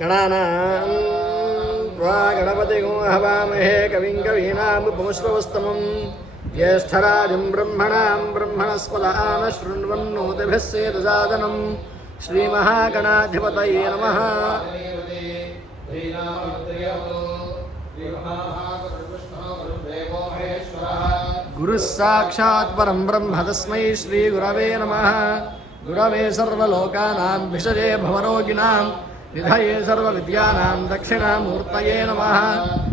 गणानां त्वा गणपतिगो हवामहे कविं कवीनामुपमुश्रवस्तमं ज्येष्ठराजं ब्रह्मणां ब्रह्मणस्पदान शृण्वन्नोतिभिः सेदसादनं श्रीमहागणाधिपतये नमः। गुरुः परं ब्रह्म तस्मै श्रीगुरवे नमः। गुरवे सर्वलोकानां विषये भवरोगिणां విధయే సర్వవిద్యానాం దక్షిణామూర్తయే నమ.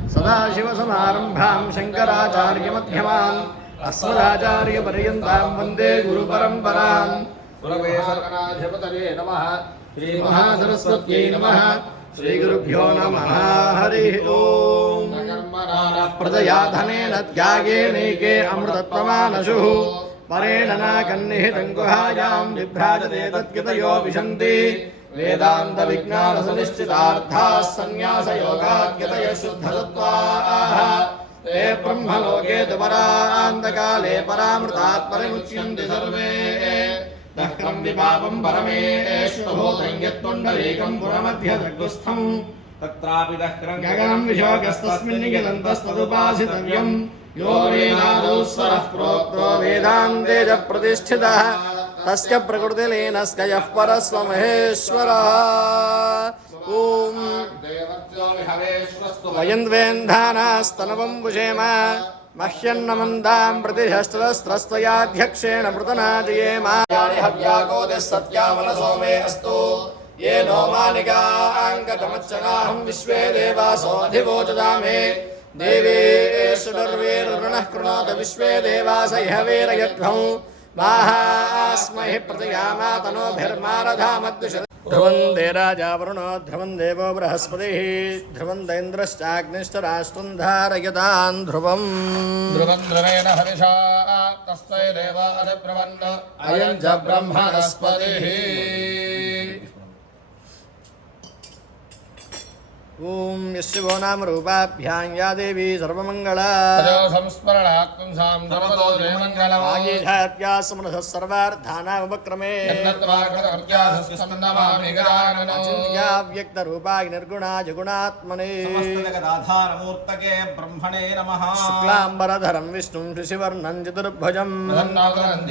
సదాశివసమారంభాం శంకరాచార్యమ్యమాన్ అస్మదాచార్యపర్యంతాం వందే గురుపరంపరాం. కులవే సర్వనాధిపతయే నమ. శ్రీమహాసరస్వత్యై నమ. శ్రీగురుభ్యో నమ. హరి ఓం. ప్రజయా ధనేన త్యాగేణైకే అమృతప్రమాణశు. పరేణ గుహాయాం. విభ్రాజతే తత్కృతయో విశంతి. वेदान्तविज्ञानसुनिश्चितार्थाः सन्न्यासयोगाद्यतयः शुद्धसत्त्वाः ते ब्रह्मलोके तु परान्तकाले परामृतात् परिमुच्यन्ति सर्वे दह्रं विपापं परमेश्वभूतं यत्पुण्डरीकं पुरमध्यदग्गुस्थम् तत्रापि दह्रं गगनं विशोकस्तस्मिन् निगिलन्तस्तदुपासितव्यम् यो वेदादौ स्वरः प्रोक्तो वेदान्ते च प्रतिष्ठितः तस्य प्रकृतिलीनस्य यः परस्व महेश्वरः ॐ वयं द्वेन्धानास्तनवं भुजेम मह्यन्नमन्दां प्रतिशस्त्रस्त्रस्तयाध्यक्षेण मृतनाजयेम हव्याकोतिः सत्यामनसो मे अस्तु ये नो मानिकाङ्गतमच्चनाहं विश्वे देवासोऽधिवोचदा मे देवेषु निर्वेरुणः कृणोत विश्वे देवास इह वीरयध्वं माहास्महि प्रतियामातनोभिर्मारधामद्विष ध्रुवं दे राजा वरुणो ध्रुवं देवो बृहस्पतिः ध्रुवं दैन्द्रश्चाग्निश्च राष्ट्रं धारयतान् ध्रुवम् ध्रुवं ध्रुवेण हविषा तस्मै देव अधिब्रवन् अयं च ब्रह्मणस्पतिः ॐ यशिवो नाम रूपाभ्यां या देवी सर्वमङ्गला। आगीषात्या सर्वार्थानामुपक्रमे। अचिन्त्या व्यक्तरूपाय निर्गुणाय गुणात्मने समस्तजगदाधारमूर्तके ब्रह्मणे नमः। शुक्लाम्बरधरं विष्णुं शशिवर्णं चतुर्भुजम्।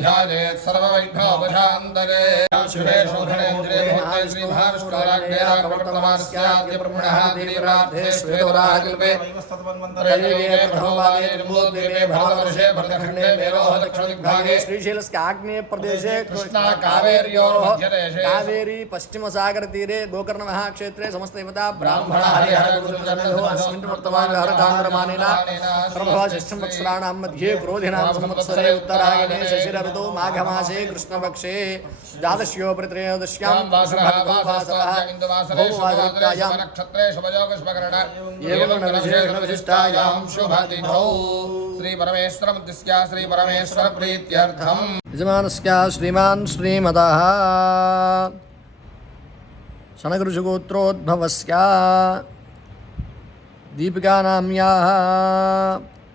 ध्यायेत् सर्ववैभवशान्तरे शुभे ब्रह्मणः मेरोः दक्षिणदिग्भागे श्रीशैलस्य आग्नेय प्रदेशे कृष्णा कावेर्योः कावेरी पश्चिमसागरतीरे गोकर्णमहाक्षेत्रे समस्तदेवता ब्राह्मण अस्मिन् वर्तमानहरकान्दरमानेन प्रभवशिष्टं वत्सराणां मध्ये क्रोधिनां संवत्सरे उत्तरायणे शशिरऋतौ माघमासे कृष्णपक्षे। द्वादश्योपरि त्रयोदश्यां वासरः विशेषणविशिष्टायां शुभतिथौ। श्रीपरमेश्वरमुद्दिश्य श्रीपरमेश्वरप्रीत्यर्थम्। यजमानस्य श्रीमान् श्रीमतः शनगृषगोत्रोद्भवस्य दीपिकानाम्याः।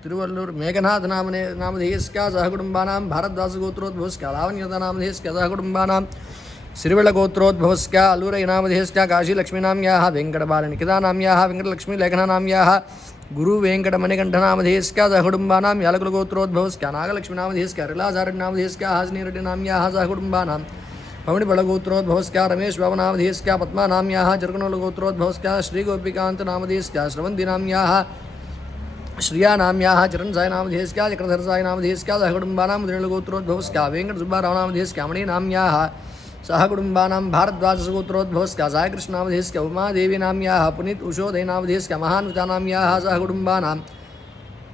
तिरुवल्लूर् मेघनाथनामने नामधेयस्य सह कुटुम्बानां भारद्वासगोत्रोद्भवस्य लावण्यतनामधेयस्य सह कुटुम्बानां श्रीवळगोत्रोद्भवस्य अल्लूरैनामधेयस्य काशीलक्ष्मीनाम्याः, वेङ्कटबालनिकितानाम्याः, वेङ्कटलक्ष्मीलेखनानाम्याः गुरुवेङ्कटमणिकण्ठनामधेयस्य सह कुटुम्बानां यालकुलगोत्रोद्भवस्य नागलक्ष्मीनामधेयस्य अरिलाचार्यनामधेयस्य हाजनीरेड्डिनाम्याः सह कुटुम्बानां पवणिबलगोत्रोद्भवस्य रमेश बाबनामधेयस्य पद्मानाम्याः जर्गणोलगोत्रोद्भवस्य श्रीगोपिकान्तनामधेयस्य श्रवन्तिनाम्याः, श्रियानाम्याः चिरण्सायनामधेयस्य चक्रधरसायनामधेयस्य सहकुटुम्बानां मुद्रेणगोत्रोद्भवस्य वेङ्कटसुब्बारावनामधेयस्य मणिनाम्याः सहकुटुम्बानां भारद्वाजसगोत्रोद्भवस्य सायकृष्णामधेयस्य उमादेवीनाम्याः पुनीत उषोदयनामधेयस्य महान्वितानाम्याः सहकुटुम्बानां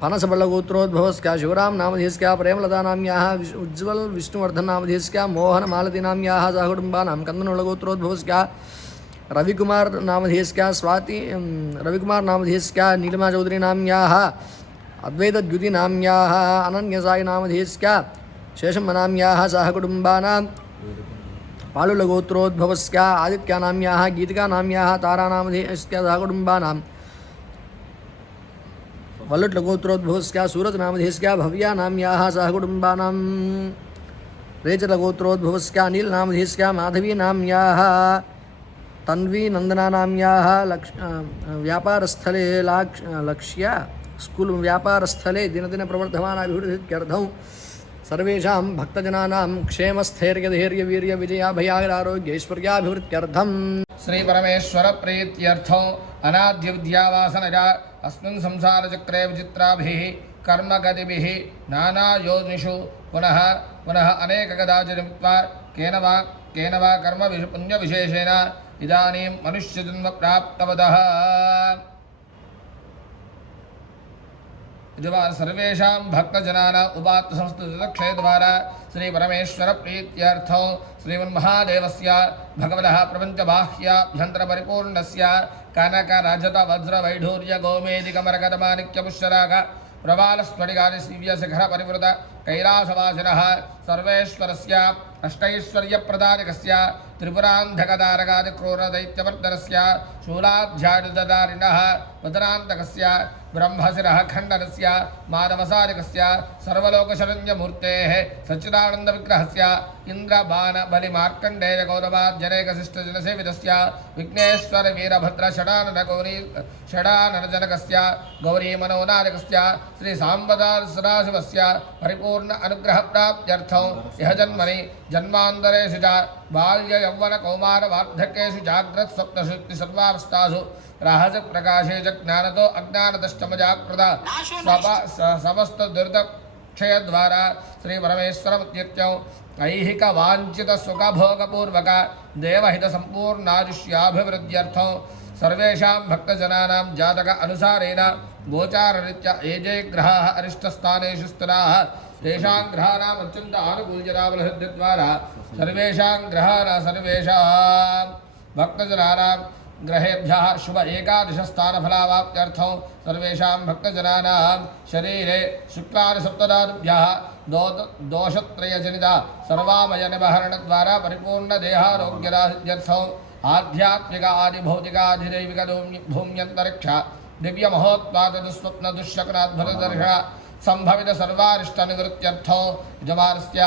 पनसबलगोत्रोद्भवस्य शिवराम नामधेयस्य प्रेमलतानाम्याः विश् उज्ज्वल विष्णुवर्धननामधेयस्य मोहनमालतीनाम्याः सहकुटुम्बानां कन्दनोलगोत्रोद्भवस्य रविकुमार नामधेयस्य स्वाति रविकुमार नामधेयस्य नीलिमा चौधरी नाम्याः अद्वैतद्युतिनाम्याः अनन्यसाई नामधेयस्य शेषम्मनाम्याः सहकुटुम्बानां पालुलगोत्रोद्भवस्य आदित्यानाम्याः गीतिकानाम्याः तारानामधेयस्य सहकुटुम्बानां वल्लट्लगोत्रोद्भवस्य सूरतनामधेयस्य भव्यानाम्याः सहकुटुम्बानां रेचलगोत्रोद्भवस्य अनिलनामधेयस्य माधवीनाम्याः तन्वी नन्दनानाम्याः लक्ष व्यापारस्थले लाक्ष, लक्ष्य, स्कूल् व्यापारस्थले दिनदिनप्रवर्धमानाभिवृद्ध्यर्थं सर्वेषां भक्तजनानां क्षेमस्थैर्यधैर्यवीर्यविजयाभयारोग्यैश्वर्याभिवृद्ध्यर्थम् श्रीपरमेश्वरप्रीत्यर्थो अनाद्यविद्यावासनजा अस्मिन् संसारचक्रे विचित्राभिः कर्मगतिभिः नानायोनिषु पुनः पुनः अनेकगदाचरित्वा केन वा केन वा कर्म पुण्यविशेषेण इदानीं मनुष्यजन्म प्राप्तवतः इदवार सर्वेषां भक्तजनानाम् उपात्तसंस्तुतक्षयद्वारा श्रीपरमेश्वरप्रीत्यर्थं श्रीमन्महादेवस्य भगवतः प्रपञ्चबाह्याभ्यन्तरपरिपूर्णस्य कनकरजतवज्रवैढूर्यगोमेदिकमरकतमाणिक्यपुष्यराग प्रबालस्फटिकादिशिव्यशिखरपरिवृत कैलासवासिनः सर्वेश्वरस्य अष्टैश्वर्यप्रदायकस्य त्रिपुरान्धकदारकादिक्रूरदैत्यवर्धनस्य शूलाध्यायुधदारिणः वदनान्तकस्य ब्रह्मशिरः खण्डनस्य, मानवसारिकस्य, सर्वलोकशरण्यमूर्तेः, सच्चिदानन्दविग्रहस्य इन्द्रबाणबलिमार्कण्डेयगौरवाज्जनेकशिष्टजनसेवितस्य विघ्नेश्वरवीरभद्रषडाननगौरी, षडाननजनकस्य, गौरीमनोनायकस्य श्रीसाम्बदासदाशिवस्य परिपूर्ण अनुग्रहप्राप्त्यर्थं इह जन्मनि जन्मान्तरेषु च बाल्ययौवनकौमारवार्धक्येषु जाग्रत्स्वप्नशुद्धि सर्वावस्थासु। रहस्यप्रकाशे च ज्ञानतो अज्ञानदष्टमजाकृत समस्तदुरितक्षयद्वारा श्रीपरमेश्वरमुद्यत्यौ ऐहिकवाञ्छितसुखभोगपूर्वक देवहितसम्पूर्णायुष्याभिवृद्ध्यर्थं। सर्वेषां भक्तजनानां जातक अनुसारेण गोचाररीत्या ये ये ग्रहाः अरिष्टस्थानेषु स्थिराः तेषां ग्रहाणाम् अत्यन्त आनुकूल्यताबलसिद्धिद्वारा सर्वेषां ग्रहाणां सर्वेषां भक्तजनानां ग्रहेभ्यः शुभ एकादशस्थानफलावाप्त्यर्थं सर्वेषां भक्तजनानां शरीरे शुक्लादिसप्तदादिभ्यः दो दोषत्रयजनित सर्वामयनिबहरणद्वारा परिपूर्णदेहारोग्यरासिद्ध्यर्थम् आध्यात्मिक आदिभौतिकाधिदैविक भूम्यन्तरिक्ष सम्भवित सर्वारिष्टनिवृत्त्यर्थो यजमानस्य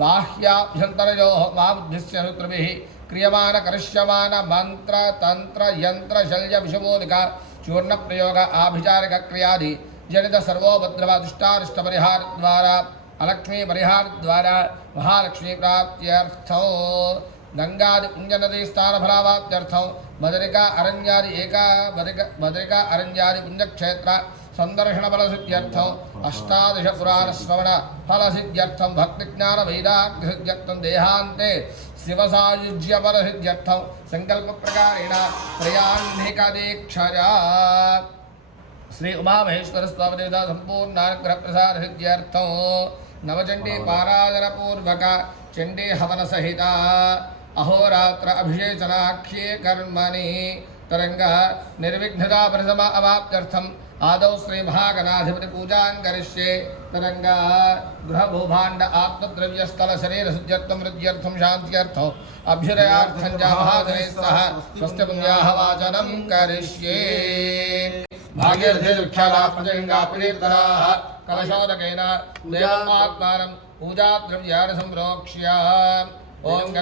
बाह्याभ्यन्तरयोः मामुद्दिश्य सूत्रभिः क्रियमान करिष्यमान मन्त्र तन्त्र यन्त्र शल्य विषमोलिक चूर्णप्रयोग आभिचारिक क्रियादि, जनित सर्वोपद्रव दुष्टारिष्टपरिहारद्वारा अलक्ष्मी परिहारद्वारा महालक्ष्मी प्राप्त्यर्थो गंगादि पुण्यनदी स्थानफलावाप्त्यर्थं बदरिका अरण्यादि एका बदरिका बदरिका अरण्यादि पुण्यक्षेत्र पुराण श्रवण फलसिद्ध्यर्थं भक्तिज्ञान वैराग्यसिद्ध्यर्थं देहान्ते शिवसायुज्य फलसिद्ध्यर्थं संकल्पप्रकारेण त्रयाह्निकदीक्षया श्री उमामहेश्वर स्वामी देवता संपूर्णानुग्रह प्रसाद सिद्ध्यर्थं नवचंडी पारायण पूर्वक चंडी हवन सहिता अहोरात्र अभिषेचनाख्ये कर्मणि तरंग निर्विघ्नता परिसम अवाप्त्यर्थम आदौ श्री करिष्ये तरंग गृह भूभाण्ड आत्मद्रव्य स्थल शरीर शुद्ध्यर्थम हृद्यर्थम शांत्यर्थम अभ्युदयार्थं च महाजने सह स्वस्ति पुण्याः वाचनं करिष्ये। भागीरथे कलशोदकेन देवमात्मानं पूजाद्रव्याणि संप्रोक्ष्य। ॐ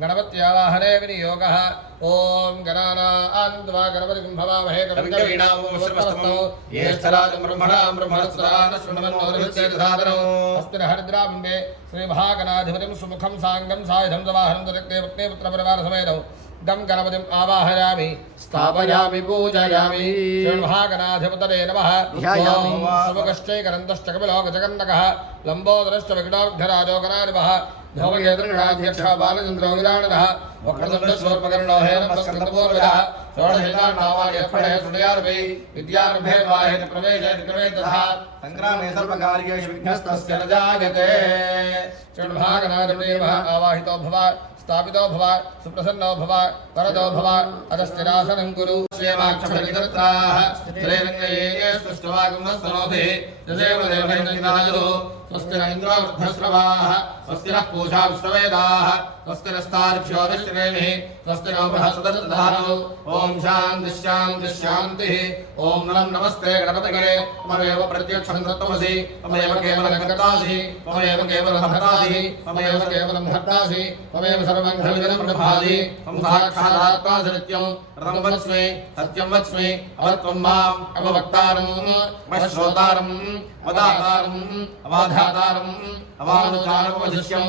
गणपत्यावाहने विनियोगः ॐ गणानान्वा गणपतिं भवामहे कविकवीणामुपश्रवस्तमो ज्येष्ठराजं ब्रह्मणां ब्रह्मणस्पदानश्रवणमन्नोरुच्चेतसादनम् अस्ति हरिद्राबिम्बे श्रीमहागणाधिपतिं सुमुखं साङ्गं सायुधं सवाहनं तदग्ने पत्ने पुत्रपरिवारसमेतौ दं गणपतिम् आवाहयामि स्थापयामि पूजयामि श्रीमहागणाधिपतये नमः ध्यायामि। शुभकश्चैकरन्दश्च कपिलोकजगन्नकः लम्बोदरश्च विकटाक्षराजो गणाधिपः धौमकेतृगणाध्यक्ष बालचन्द्रो सङ्ग्रामे सर्वकार्येषु विघ्नस्तस्य न जायते। षण्भागनादिदेवः आवाहितो भव स्थापितो भव सुप्रसन्नो भव वरदो भव अधस्थिरासनं कुरु। श्रेमाक्षरितरत्राः श्रेरङ्गये स्पष्टवागुणस्तनोभिः यदेव देवैर्निदायुः स्वस्ति न इन्द्रो वृद्धस्रवाः स्वस्ति नः पूषा विश्ववेदाः स्वस्ति नस्तार्क्ष्यो विश्रेमिः स्वस्ति नो बृहस्पतिर्दधातु ॐ शान्तिः शान्तिः शान्तिः ॐ नमः नमस्ते गणपतये ममेव प्रत्यक्षं तत्त्वमसि ममेव केवलं कर्तासि ममेव केवलं भर्तासि ममेव केवलं भर्तासि ममेव सर्वं खलुजनं प्रभासि मम साक्षादात्मासि नित्यं रतं वच्मि सत्यं वच्मि अवत्वं माम् अववक्तारम् अवश्रोतारम् अवदातारम् अवाधातारम् अवानुचारमवशिष्यम्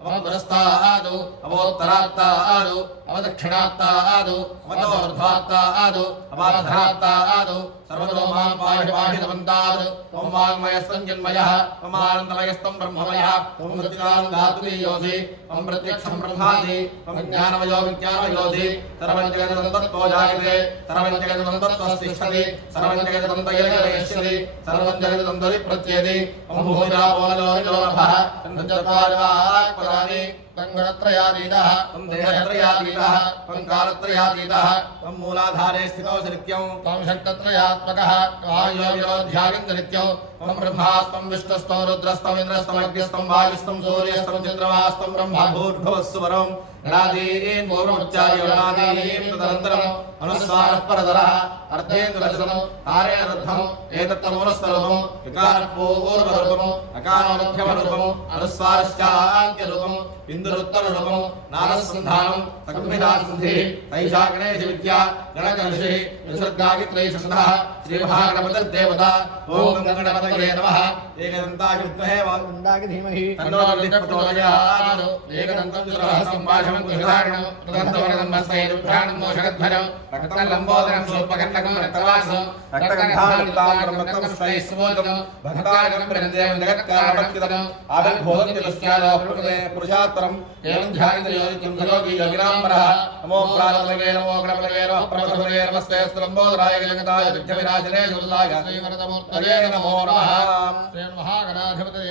అమపురస్థాదు అమోత్తరాత్తాదు అమదక్షిణాత్తాదు అమదోర్ధ్వాత్తాదు అమాధరాత్తాదు సర్వతో మాం పాహి పాహి నమంతాదు మమ వాంగ్మయస్తం జన్మయః ప్రత్యక్షం బ్రహ్మాది మమ జ్ఞానమయో విజ్ఞానమయోసి సర్వం జగదంతత్తో జాగతే సర్వం జగదంతత్తో తిష్టతి ప్రత్యేది మమ భూమిరాపోనలో నభః చంద్రచత్వారివాక్పద चन्द्रचत्वारिवाक्पदानि त्वं गणत्रयातीतः त्वं देहत्रयातीतः त्वं कालत्रयातीतः त्वं मूलाधारे स्थितोऽसि नित्यं त्वं शक्तत्रयात्मकः नित्यं त्वं ब्रह्मा त्वं विष्णुस्त्वं रुद्रस्त्वम् इन्द्रस्त्वम् अग्निस्त्वं वायुस्त्वं सूर्यस्त्वं चन्द्रमास्त्वं ब्रह्मा भूर्भुवस्सु वरम् गणादीन् तदनन्तरम् अनुस्वारः अर्थेन्द्रदर्शनम् तारेणरुद्धम् एतत्तमूलस्वरूपम् विकारपूर्वरूपम् अकारोमध्यमरूपम् अनुस्वारश्चान्त्यरूपम् ఇంద్రుత్తరూపం నారసంధానం సంవిధాసుంధి తైషా గణేశ విద్య గణకర్షి విసర్గాగిత్రైషసః శ్రీమహాగణపతిర్దేవత ఓం గణపతయే నమః. ఏకదంతాయ విద్మహే వాగుండాగి ధీమహి. తన్నో నిత్యప్రచోదయాత్ ఏకదంతం దురహసం భాషం మోషగధ్వరం రక్తం లంబోదరం రక్తవాసం. రక్తం భక్తాగం ప్రణదేవం జగత్కారణం పురుషాత్తరం ధ్యానం ఏం ధ్యానం యోగి యోగినాంబరః నమో ప్రాణపలగే నమో గణపలగే నమో ప్రమథపలగే నమస్తే స్త్రంబోధరాయ జగతాయ విద్యవినాశనే జుల్లాయ శ్రీమరతమూర్తయే నమో నమః శ్రీ మహాగణాధిపతయే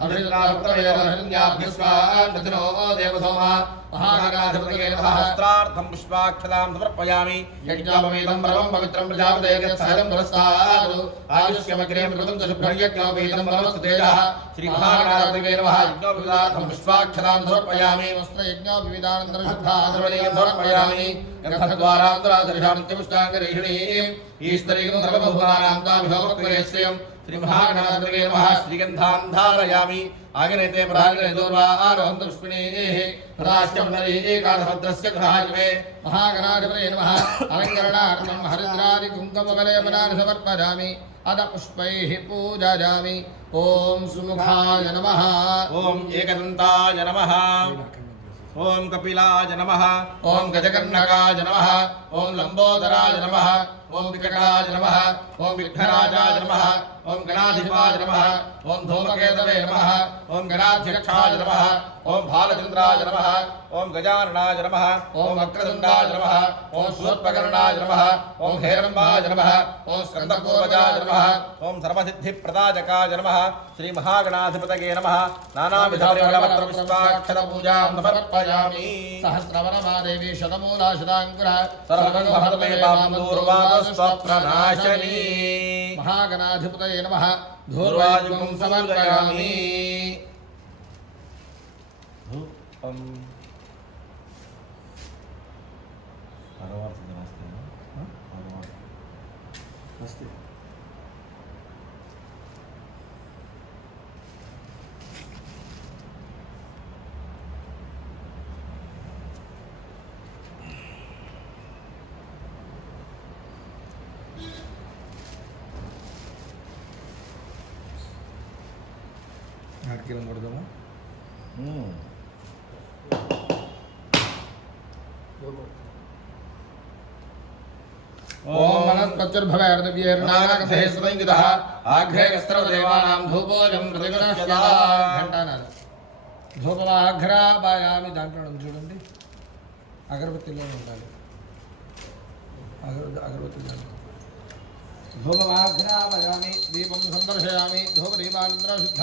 समर्पयामि वस्त्रम् वस्त्रार्थं पुष्पाक्षतां समर्पयामि यज्ञापवेदं परमं पवित्रं प्रजापतेजत्सहलं पुरस्तादु आयुष्यमग्रे मृतं च शुभ्रयज्ञापवेदं परमस्तु तेजः श्रीमहागणाधिपते नमः यज्ञोपविदार्थं पुष्पाक्षतां समर्पयामि वस्त्रयज्ञोपविदानन्तरं शुद्धाधर्मणीयं समर्पयामि गन्धद्वारान्तरादर्शां नित्यपुष्टाङ्गरेषिणीम् ईश्वरीं सर्वभूतानां तामिहोपक्रेश्रियं श्रीमहागणाधिपते नमः श्रीगन्धान् धारयामि आगनेते प्रागणे दूर्वारोहन्त पुष्पिणीः प्रदाश्यमनरीकालभद्रस्य गृहाजिमे महागणाधिपते नमः अलङ्करणार्थं हरिद्रादि कुङ्कुमकलेपनानि समर्पयामि अथ पुष्पैः पूजयामि ॐ सुमुखाय नमः ॐ एकदन्ताय नमः ॐ कपिलाय नमः ॐ गजकर्णकाय नमः ॐ लम्बोदराय नमः ॐ विकटाय नमः ॐ विघ्नराजाय नमः ॐ गणाधिपाय नमः ॐ धूमकेतवे नमः ॐ गणाध्यक्षाय नमः ॐ भालचन्द्राय नमः ॐ गजाननाय नमः ॐ वक्रतुण्डाय नमः ओम शूर्पकर्णाय नमः ॐ हेरम्बाय नमः ॐ स्कन्दपूर्वजाय नमः ॐ सर्वसिद्धिप्रदायकाय नमः श्रीमहागणाधिपतये नमः। नानाविधपरिमलपत्रपुष्पाक्षरपूजां समर्पयामि। सहस्रवरमादेवी शतमूला शताङ्कुरः सर्वगणभरतमे पापदूर्वादस्वप्रनाशनी महागणाधिपतये नमः। धूर्वायुगं समर्पयामि। धूपम् अस्ति నాటకీలం కొడదాము ॐ मनस्पत्युर्भवेर्दव्येर्नागधे सुतङ्गितः आघ्रे कस्त्रवदेवानां धूपोऽयं प्रतिगुणस्य घण्टानाद ధూపమాఘ్రాపాయామి దాంట్లో ఉంది చూడండి అగరబత్తిలో ఉండాలి అగర అగరబత్తి దాంట్లో ధూపమాఘ్రాపయామి దీపం సందర్శయామి ధూపదీపానంతరం శుద్ధ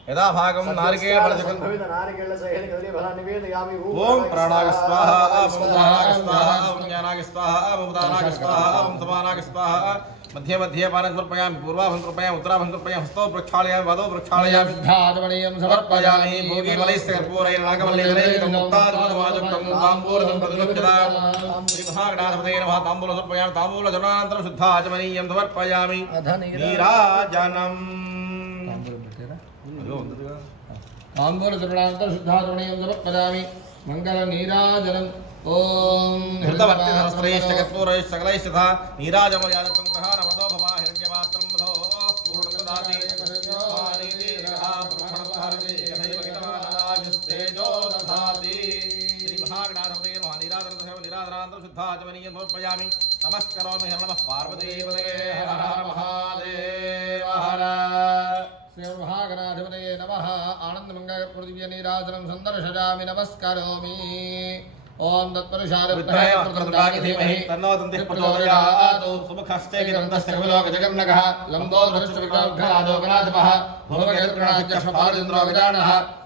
నమ యథా భాగం నారికేళ ఫలచకం భవిత నారికేళ సహిత కదలీ ఫలాన్ని నివేదయామి ఓం ప్రాణాగ స్వాహ ఓం ప్రాణాగ స్వాహ ఓం జ్ఞానాగ స్వాహ ఓం ఉదానాగ స్వాహ ఓం సమానాగ స్వాహ మధ్య మధ్య పానం కృపయామి పూర్వాభం కృపయామి ఉత్తరాభం కృపయామి హస్తో ప్రక్షాళయామి వదో ప్రక్షాళయామి సిద్ధాత్మనీయం సమర్పయామి సమర్పయామి భోగి బలైస్తే కర్పూరైన నాగవల్లీకరైకం ముక్తాద్భుతమాజుక్తం తాంబూలం ప్రతిలోక్యతా శ్రీ మహాగణాధిపతయే నమః తాంబూలం సమర్పయామి తాంబూల జనానంతరం आम्बूलतरुणान्तर शुद्धातरुणीयं समर्पयामि मङ्गलनीराजनम्। ॐ हृतवर्तिसहस्रैश्चकर्पूरैश्च सकलैश्चथा नीराजमर्यादतं ग्रहारमदो भवा हिरण्यपात्रं बधो पूर्णददाति समर्पयामि नमस्करोमि नमः पार्वतीपदे हर हर महादेव हर మహాగణాధిపతయే నమః నీరాజనసేవ నీరాజనాంతరం శుద్ధాచమనీయం సమర్పయామి నమస్కరోమి హర నమః పార్వతీపతయే హర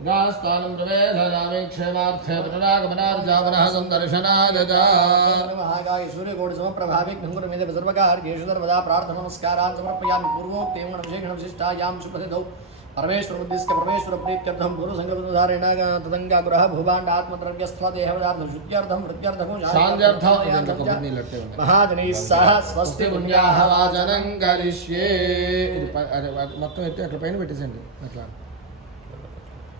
पूजां करिष्ये तत्रमाधारयामि चावराध्यामि दयामि मृत्युन्दर्शयामि गीतं श्रावयामि వాద్యం ఘోషయామి అంధుర్గం సమర్పయామి అశ్వానారోహయామి గజానారోహయామి సమర్పయామి యస్య స్మృత్యాదనమోత్యాదవ పూజా క్రియాదిశో సంపూర్ణాయ సత్యం తే మంత్రహిరణ్యాయ భక్తిరంగణాధిపా యత్పూజితం మయా దేవా పరిపూర్ణదస్తయారయా శ్రీ మహాగణాధిపతయే ఉచ్యతే ధ్యానావాహన ధ్యానాభయా శ్రీ దేవతా స్వర్గా సదావరదా భవంతు ఉత్తరేషు భగర్మణ్య విఘ్నమస్తు పరమాదేవి సదాంగురా సర్వగో భరతమే భావందోర్వాదుష్వప్నాశనే మహాగణాధిపతిదేవరానుగ్రహ ప్రసాద సిద్ధిరస్తు గణపతిం ఉద్వాసజామి ఓం మహాగణాధిపతి యథాస్థానం ప్రవేశయామి గాస్థానం ప్రవేశయామి క్షేమార్థే పునరాగమనార్జామనః సందర్శనాయ చ. महागाय सूर्यकोटि समप्रभावे घुंगुर मेदे सर्वकार्येषु सर्वदा प्रार्थना नमस्कारान् समर्पयामि पूर्वोक्तेन विशेषण विशिष्टायां सुप्रसिद्धौ परमेश्वर उद्दिष्ट परमेश्वर प्रीत्यर्थं गुरु संगतधारेण तदंगा गृह भुवांड आत्मद्रव्य स्थल देहपदार्थ शुद्ध्यर्थं वृद्ध्यर्थं శాంత్యర్థం దీంట్లో కొబ్బరి నీళ్ళు అట్టే ఉన్నాయి. महाजनी सह స్వస్తి स्वस्ति పుణ్యాహ पुण्याः వాచనం కరిష్యే ఇది ప- అదే అది మొత్తం ఎత్తి అట్లా పైన పెట్టేసండి అట్లా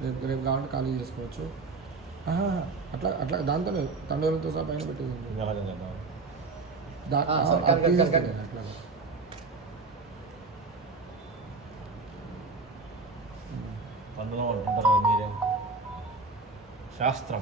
రేపు రేపు కావాలంటే ఖాళీ చేసుకోవచ్చు. అట్లా అట్లా దాంతోనే తండ్రితో సహా పైన పెట్టేది అట్లా మీరే. శాస్త్రం.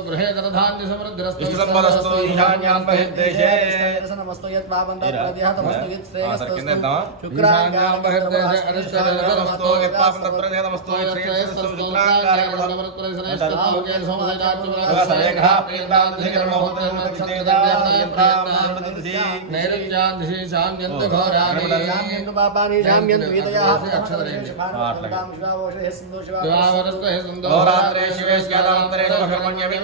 गृहे ददधान्य समृद्धिरस्तु संपदस्तु ईशान्यां बहिर्देशे नमस्तु यद्वापन्तप्रतिहतमस्तु हाँ, यत्श्रेयस्तु शुक्रान्यां बहिर्देशे अनिश्चरस्तु यत्पापन्तप्रतिहतमस्तु यत्श्रेयस्तु शुक्रान्यां हाँ, समदजात्मरासरेखा नैरुत्यान्धिषि शाम्यन्तु घोराणि शाम्यन्तु पापानि शाम्यन्तु गीतयाः अक्षरेषु शिवावोषे सन्दोषिवा शिवावरस्तु हे सन्दोषिवा रात्रे शिवेश्वरान्तरे कर्मण्यमे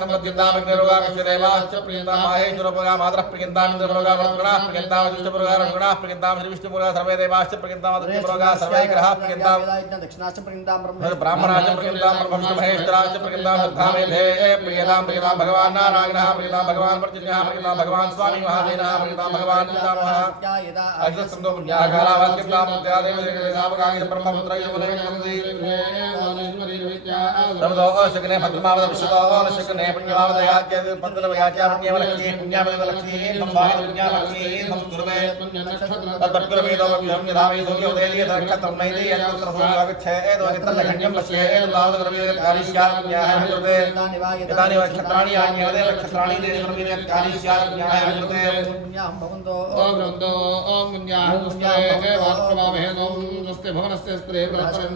सम्पद्यन्तामग्निरोगाक्षदेवाश्च प्रियन्तां माहेश्वरपुरा मातरः प्रियन्तां इन्द्रपुरोगा वरुणाः प्रियन्तां वसिष्ठपुरोगा रघुणाः प्रियन्तां श्रीविष्णुपुरोगा सर्वे देवाश्च प्रियन्तां अदित्यपुरोगा सर्वे ग्रहाः प्रियन्तां दक्षिणाश्च प्रियन्तां ब्राह्मणाच प्रियन्तां ब्रह्मविष्णुमहेश्वराच प्रियन्तां धामेधे प्रियतां प्रियतां भगवान् नारायणः प्रियतां भगवान् पर्जन्यः प्रियतां भगवान् स्वामी महादेवः प्रियतां भगवान् पितामहः अग्रसन्दो पुण्याकारावाक्यप्रामुद्यादेवदेवदेवकाङ्गि ब्रह्मपुत्रयोगदेवनन्दी सर्वतो शकने पद्मावत विश्वतो शकने पुण्यमावदयाच्य శుకనే భద్రమావదర్శతో శుకనే పుణ్యమావదయాజ్ఞాపన్యవలక్ష్మీ పుణ్యాపదలక్ష్మీ పుణ్యాలక్ష్మీ సంస్కృతే నక్షత్రాణి ఆజ్ఞాయతే నక్షత్రాణి కాలిష్యాజ్ఞాయతే ఓం స్త్రీ ప్రదర్శనం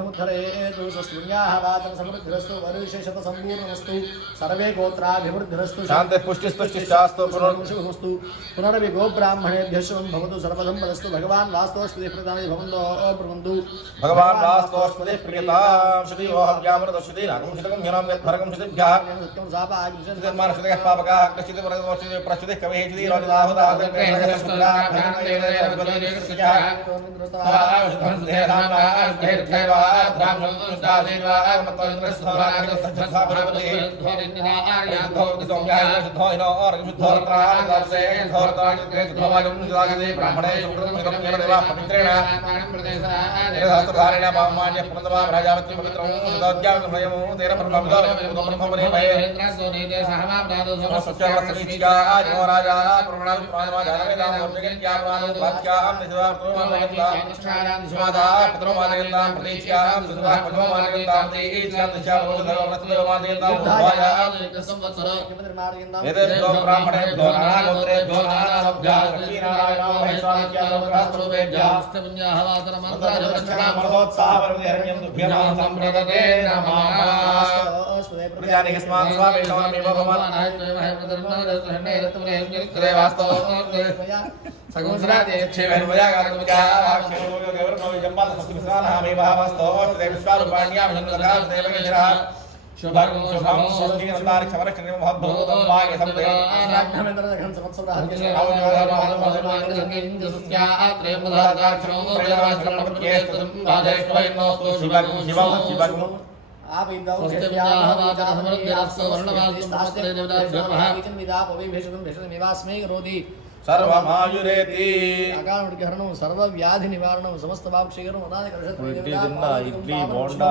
देवकरवीरकारिष्याज्ञाः कृते ओम रन्दो శాంతిరస్తు సర్వే గోత్రాభివృద్ధిరస్తు శాంతి పుష్టి స్తుష్టిశ్చాస్తు పునర్వృషుస్తు పునరవిగో బ్రాహ్మణేభ్య శుభం భవతు సర్వసంపదస్తు భగవాన్ వాస్తోస్పతి ప్రదాని భవంతో బ్రువందు భగవాన్ వాస్తోస్పతి ప్రియతాం శృతి ఓహం వ్యామృత శృతి రాగం శృతం యత్ భరగం శృతిభ్యః సత్యం శాపాగ్నిశం ధర్మాన శృతిః పాపకాః కశ్చిత్ భరగం ప్రస్తుతి కవేహి శృతి రాజదాహుత ఆదరణ శృతిః భగవంతేన రామ దేహ రామ రామ शुभं भवतु सर्वसम्पदस्तु भगवान् वास्तवस्ति प्रदाने भवन्तो ब्रुवन्तु भगवान् वास्तवस्पति प्रियतां श्रुति ओहव्यामृत श्रुति नागं श्रुतिगं ह्यनं एतेभ्यो ब्राह्मणेभ्यो नानागोत्रेभ्यो नानाभ्यः लक्ष्मीनारायणो हैस्वामित्यालोकरास्त्रोपेभ्यः प्रजानिकस्मात् स्वामी स्वामिव भवान् सगुंसराजेक्षेभैर्वजागारकमिकाक्षेभोगवर्णो यम्पादस्ति विस्नानः मे भावस्तोष्टदेवस्वारुपाण्यां सन्नकालदेवगजरः శుభం సర్వమాయురేతి అకానుడికి హరణం సర్వ వ్యాధి నివారణం సమస్త వాక్షికరం అనాది కృషత్వం ఇడ్లీ బోండా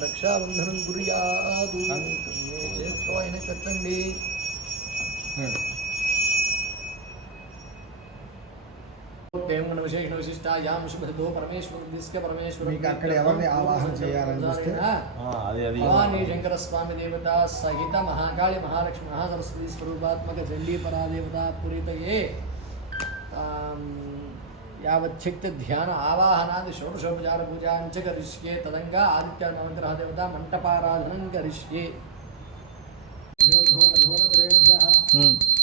రక్షాబంధనం గురియాదు చేత్తో ఆయన కట్టండి దేవగణ విశేషణ విశిష్టాయాం శుభదో పరమేశ్వర దిస్క పరమేశ్వర మీకు అక్కడ ఎవరిని ఆవాహన చేయాలని చూస్తే? ఆ, అది అది భవానీ శంకర స్వామి దేవత సహిత మహాకాళి మహాలక్ష్మి మహాసరస్వతి స్వరూపాత్మక చండీ పరాదేవత పురితయే यावच्छिक्त ध्यान आवाहनादि षोडशोपचार पूजा च करिष्ये। तदंग आदित्य नवग्रह देवता मंटपाराधन करिष्ये। हम्म।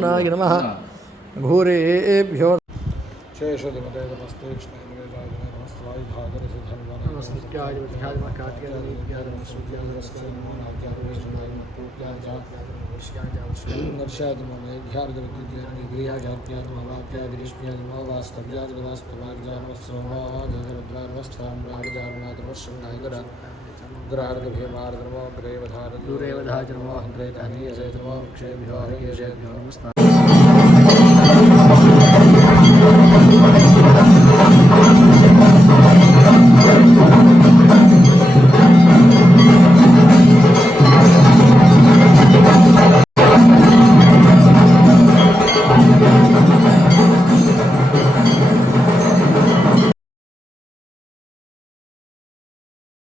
श्रेष्ठाय उन्मनाय नमः घोरेभ्यो शेषदिमते नमस्ते कृष्णेन्द्राय नमस्ते भागरसिद्धन्वने नमस्कृत्याय वध्याय नमः कार्त्याय नमः नमः सूर्याय नमः नर्षादिमने ध्यार्गविद्यार्ग्यात्मवाप्यादिष्ण्यादिमावास्तव्यादिवास्तवाग्जानवस्रोमाजगरद्रार्भीमार्द्रमो दूरेवधाचरमो ग्रेवधार्यसेतमो वृक्षेभ्यो हरियशेभ्यो नमस्ते